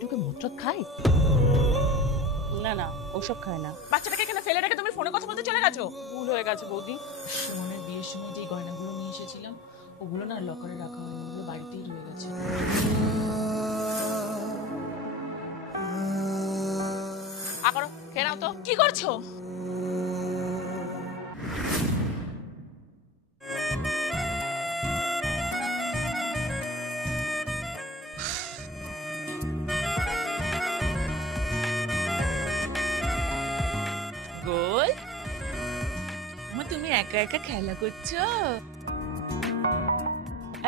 ঢুকে মটরত খায়? না না, ওসব খায় না। বাচ্চাটাকে এখানে ফেলে রেখে তুমি ফোনে কথা বলতে চলে গেছো। ভুল হয়ে গেছে বৌদি। সুমনের বিয়ের সময় যে গয়নাগুলো নিয়ে এসেছিলাম ওগুলো না লকারে রাখা হয়নি, ওগুলো বাড়িতেই রয়ে গেছে। করো, খেয়ে নাও তো। কি করছো? গোল, তুমি একা একা খেলা করছো?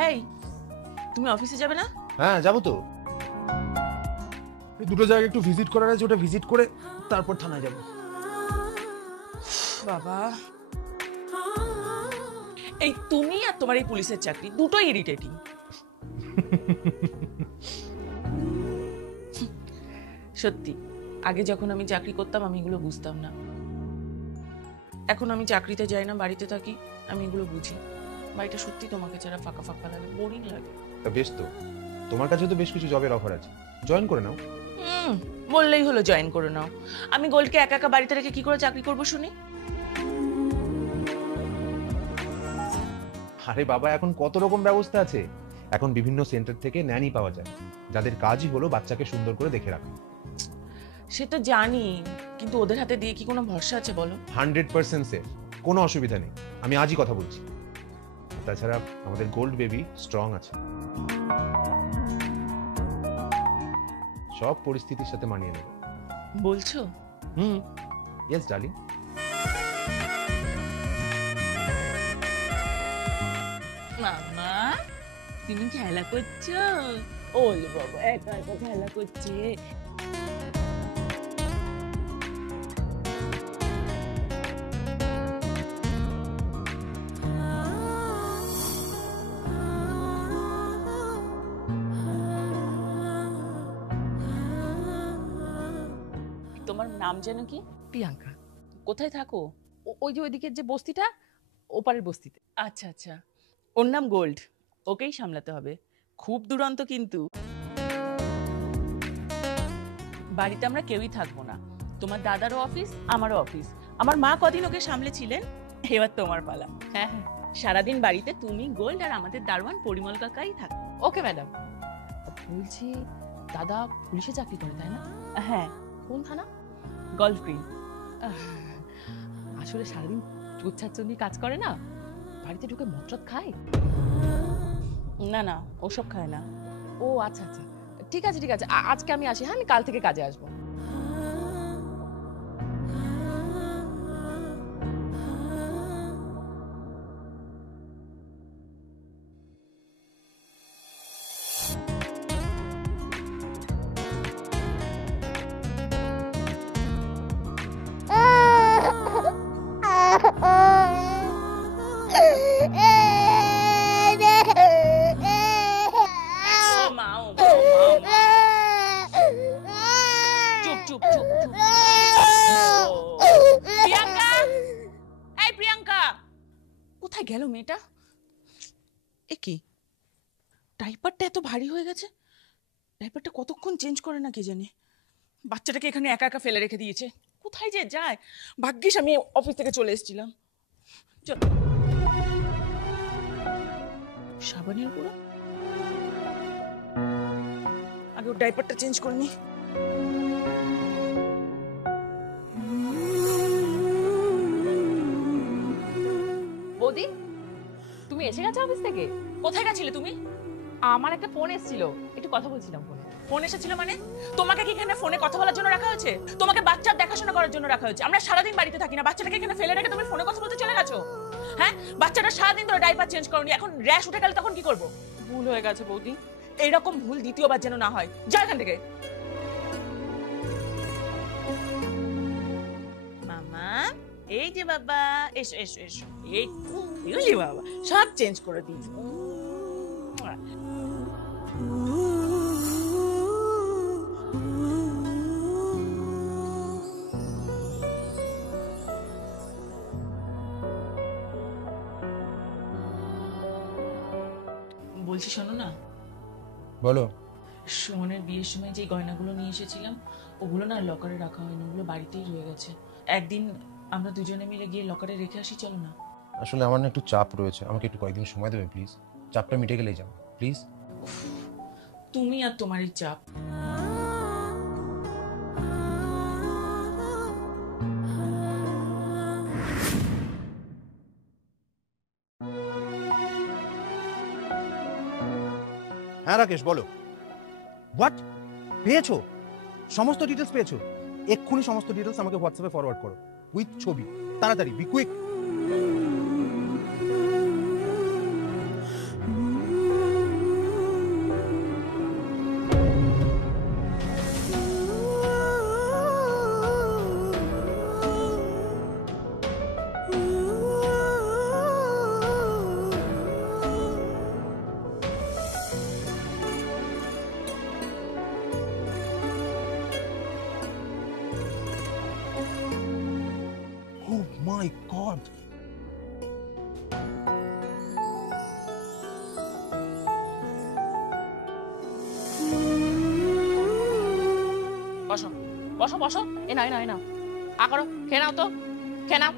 এই, তুমি অফিসে যাবে না? হ্যাঁ যাবো তো। দুটো জায়গায় একটু ভিজিট করার আছে, ওটা ভিজিট করে তারপর থানায় যাবো। বাবা, এই তুমি আর তোমার এই পুলিশের চাকরি দুটোই ইরিটেটিং। সত্যি, আগে যখন আমি চাকরি করতাম আমি এগুলো বুঝতাম না। এখন আমি চাকরিতে যাই না, বাড়িতে থাকি, আমি এগুলো বুঝি। বাড়িটা সত্যি তোমাকে ছাড়া ফাঁকা ফাঁকা লাগে, বোরিং লাগে। তা বেশ তো, তোমার কাছে তো বেশ কিছু জবের অফার আছে, জয়েন করে নাও। বললেই হলো জয়েন করে নাও। আমি গোল্ডকে একা একা বাড়িতে রেখে কি করে চাকরি করবো শুনি? আরে বাবা, এখন কত রকম ব্যবস্থা আছে। এখন বিভিন্ন সেন্টার থেকে ন্যানি পাওয়া যায়, যাদের কাজই হলো বাচ্চাকে সুন্দর করে দেখে রাখা। সে তো জানি, কিন্তু ওদের হাতে দিয়ে কি কোনো ভরসা আছে বলো? 100% সেফ, কোনো অসুবিধা নেই। আমি আজই কথা বলছি। তাছাড়া আমাদের গোল্ড বেবি স্ট্রং আছে, সব পরিস্থিতির সাথে মানিয়ে নেবে। বলছো? Yes darling. মামা, তুমি খেলা করছো? ওল বাবা, একা একা খেলা করছে। তোমার নাম যেন কি? প্রিয়াঙ্কা। কোথায় থাকো? ওই যে ওইদিকের যে বস্তিটা, ওপারের বস্তিতে। আচ্ছা আচ্ছা, ওর নাম গোল্ড, ওকেই সামলাতে হবে। খুব দুরন্ত কিন্তু। বাড়িতে আমরা কেউই থাকবো না, তোমার দাদারও অফিস, আমারও অফিস। আমার মা কদিন ওকে সামলেছিলেন, এবার তোমার পালা। হ্যাঁ হ্যাঁ, সারাদিন বাড়িতে তুমি, গোল্ড আর আমাদের দারোয়ান পরিমল কাকাই থাক। Okay madam. বলছি, দাদা পুলিশে চাকরি করে তাই না? হ্যাঁ। কোন থানা? Golf green. আসলে সারাদিন চুচ্ছাচ্ছন্দি কাজ করে না, বাড়িতে ঢুকে মটরত খায়? না না, ওসব খায় না। ও আচ্ছা আচ্ছা, ঠিক আছে ঠিক আছে, আজকে আমি আসি। হ্যাঁ, আমি কাল থেকে কাজে আসবো। চুপ চুপ চুপ চুপ। প্রিয়াঙ্কা, এই প্রিয়াঙ্কা, কোথায় গেল মেয়েটা? এ কি, ডাইপারটা এত ভারী হয়ে গেছে। ডাইপারটা কতক্ষণ চেঞ্জ করে না কে জানে। বাচ্চাটাকে এখানে একা একা ফেলে রেখে দিয়েছে, কোথায় যে যায়। ভাগ্যিস আমি অফিস থেকে চলে এসেছিলাম। সাবানের গুঁড়ো, আগে ওর ডাইপারটা চেঞ্জ করে নি। বৌদি, তুমি এসে গেছো অফিস থেকে? কোথায় গেছিলে তুমি? আমার একটা ফোন এসেছিল, একটু কথা বলছিলাম ফোনে। ফোন এসেছিল মানে? তোমাকে কি এখানে ফোনে কথা বলার জন্য রাখা হয়েছে? তোমাকে বাচ্চার দেখাশোনা করার জন্য রাখা হয়েছে। আমরা সারাদিন বাড়িতে থাকি না, বাচ্চাটাকে এখানে ফেলে রেখে তুমি ফোনে কথা বলতে চলে গেছো? হ্যাঁ, বাচ্চাটা সারাদিন ধরে ডাইপার চেঞ্জ করনি, এখন র্যাশ উঠে গেলে তখন কি করবো? ভুল হয়ে গেছে বৌদি, এইরকম ভুল দ্বিতীয়বার যেন না হয়। যা এখান থেকে। মামা, এই যে বাবা, এসো এসো এসো। এই বুঝলি বাবা, সব চেঞ্জ করে দিয়েছি। বলছি শোনো না, বলো। সুমনের বিয়ের সময় যে গয়নাগুলো নিয়ে এসেছিলাম ওগুলো না লকারে রাখা হয়নি, ওগুলো বাড়িতেই রয়ে গেছে। একদিন আমরা দুজনে মিলে গিয়ে লকারে রেখে আসি, চলো না? আসলে আমার না একটু চাপ রয়েছে, আমাকে একটু কয়েকদিন সময় দেবে প্লিজ? চাপটা মিটে গেলেই যাবো প্লিজ। তুমি আর তোমার এই চাপ। হ্যাঁ রাকেশ বলো। হোয়াট? পেয়েছো? সমস্ত ডিটেলস পেয়েছো? এক্ষুনি সমস্ত ডিটেলস আমাকে হোয়াটসঅ্যাপে ফরওয়ার্ড করো উইথ ছবি, তাড়াতাড়ি, be quick. Oh my God! বসো বসো বসো, এ নাও এ নাও এ নাও, আ করো, খেয়ে নাও তো, খেয়ে নাও।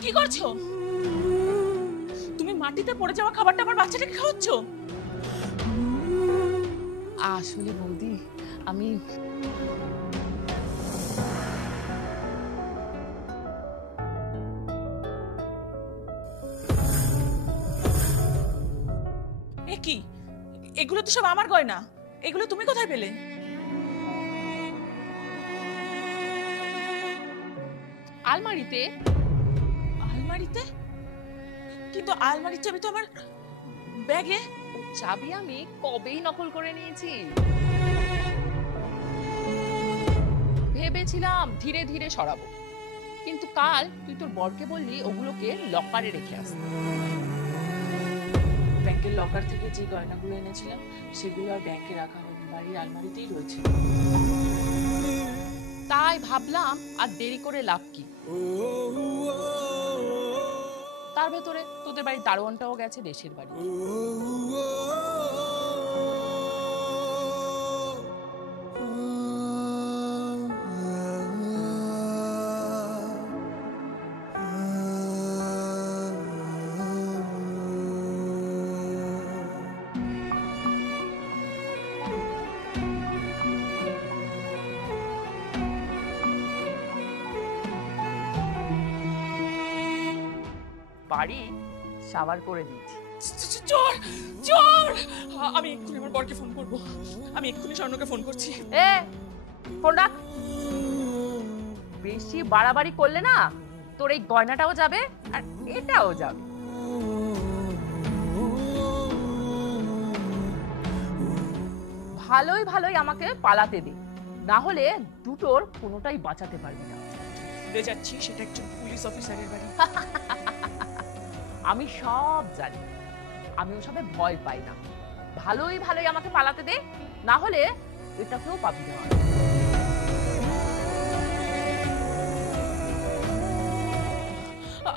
কি করছো তুমি? মাটিতে পড়ে যাওয়া খাবারটা আমার বাচ্চাটাকে খাওয়াচ্ছ? আসলে বৌদি আমি এ কি? এগুলো তো সব আমার গয়না, এগুলো তুমি কোথায় পেলে? আলমারিতে। আলমারিতে? কিন্তু আলমারির চাবি তো আমার ব্যাগে। চাবি আমি কবেই নকল করে নিয়েছি। ভেবেছিলাম ধীরে ধীরে সরাবো, কিন্তু কাল তুই তোর বরকে বললি ওগুলোকে লকারে রেখে আসতে। ব্যাংকের লকার থেকে যে গয়নাগুলো এনেছিলাম সেগুলো আর ব্যাংকে রাখা হয়নি, বাড়ির আলমারিতেই রয়েছে। তাই ভাবলাম আর দেরি করে লাভ কি, তার ভেতরে তোদের বাড়ির দারোয়ানটাও গেছে দেশের বাড়ি। বাড়ি সাবার করে দিয়েছি। চোর চোর! আমি এক্ষুনি আমার বরকে ফোন করবো, আমি এক্ষুনি স্বর্ণকে ফোন করছি। এ ফোন রাখ, বেশি বাড়াবাড়ি করলে না তোর এই গয়নাটাও যাবে আর এটাও যাবে। ভালোই ভালোই আমাকে পালাতে দে, না হলে দুটোর কোনোটাই বাঁচাতে পারবি না। ভুলে যাচ্ছি সেটা একজন পুলিশ অফিসারের বাড়ি। আমি সব জানি, আমি ওসবে ভয় পাই না। ভালোই ভালোই আমাকে পালাতে দে, না হলে এটাকেও পাবি না।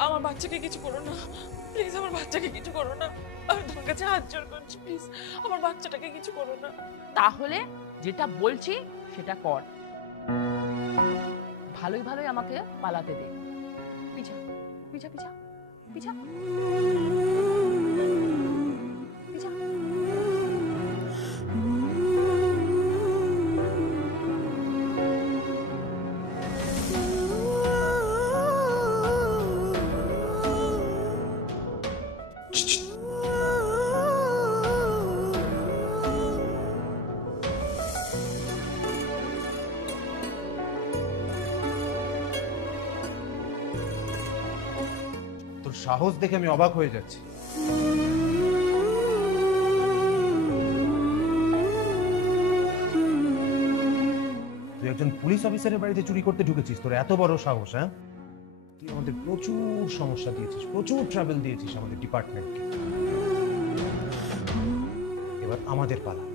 আমার বাচ্চাকে কিছু করো না প্লিজ, আমার বাচ্চাকে কিছু করো না, আমি তোমার কাছে হাত জোড় করছি, প্লিজ আমার বাচ্চাটাকে কিছু করো না। তাহলে যেটা বলছি সেটা কর, ভালোই ভালোই আমাকে পালাতে দে। পিছা পিছা পিছা পিছা পিছা। তোর সাহস দেখে আমি অবাক হয়ে যাচ্ছি। তুই একজন পুলিশ অফিসারের বাড়িতে চুরি করতে ঢুকেছিস, তোর এত বড় সাহস? হ্যাঁ, তুই আমাদের প্রচুর সমস্যা দিয়েছিস, প্রচুর ট্রাভেল দিয়েছিস আমাদের ডিপার্টমেন্টকে। এবার আমাদের পালা।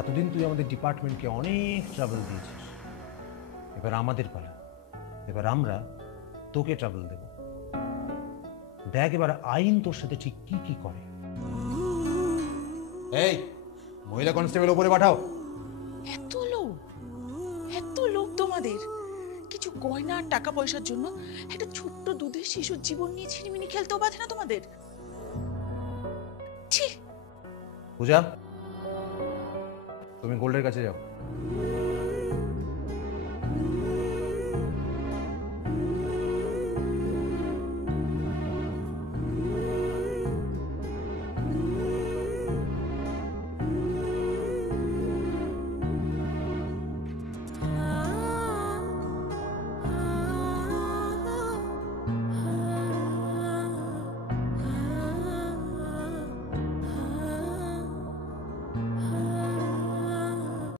এতদিন তুই আমাদের ডিপার্টমেন্টকে অনেক ট্রাভেল দিয়েছিস, এবার আমাদের পালা। এবার আমরা তোকে ট্রাভেল দেব। দেখ এবার আইন তোর সাথে ঠিক কি কি করে। এই মহিলা কনস্টেবল উপরে পাঠাও। এত লোভ তোমাদের! কিছু গয়না আর টাকা পয়সার জন্য একটা ছোট্ট দুধের শিশুর জীবন নিয়ে ছিনিমিনি খেলতেও বাধে না তোমাদের? ছি! পূজা, তুমি গোল্ডের কাছে যাও।